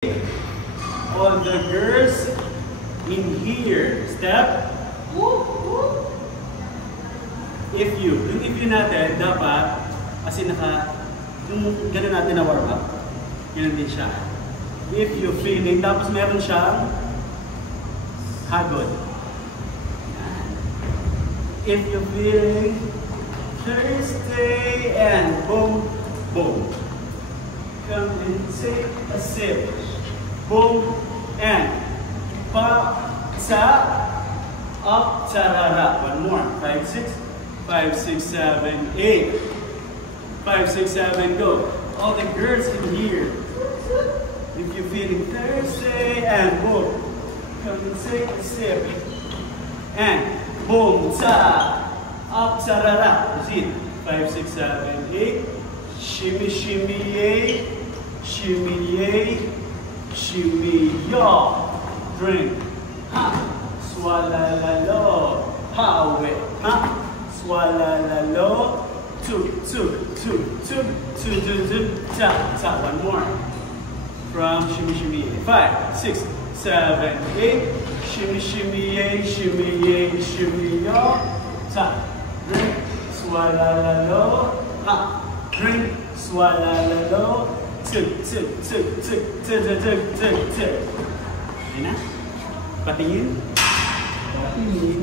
All the girls in here. Step. If you natin, dapat, kasi ganun natin na warm up. Ganun din siya. If you feeling, tapos meron siyang hagod. If you feeling thirsty and boom, boom. Come and take a sip. Boom and pop, tap, up, tarara. One more. 5, 6, 5, 6, 7, 8. 5, 6, 7, go. All the girls in here. If you're feeling thirsty and boom, come and take a sip. And boom, ta, up, tarara. Proceed. 5, 6, 7, 8. Shimmy, shimmy, yay. Shimmy, yay. Shimmy, yo. Drink. Ha. Swallalalo. Ha, wait. Ha. Swallalalo. Two, tap, tap. One more. From shimmy, shimmy, 5, 6, 7, 8. Shimmy, shimmy, yay, shimmy, yo. Tap. Drink. Swallalalo. Ha. Drink. Swallalalo. Ayan na. Patingin. Patingin.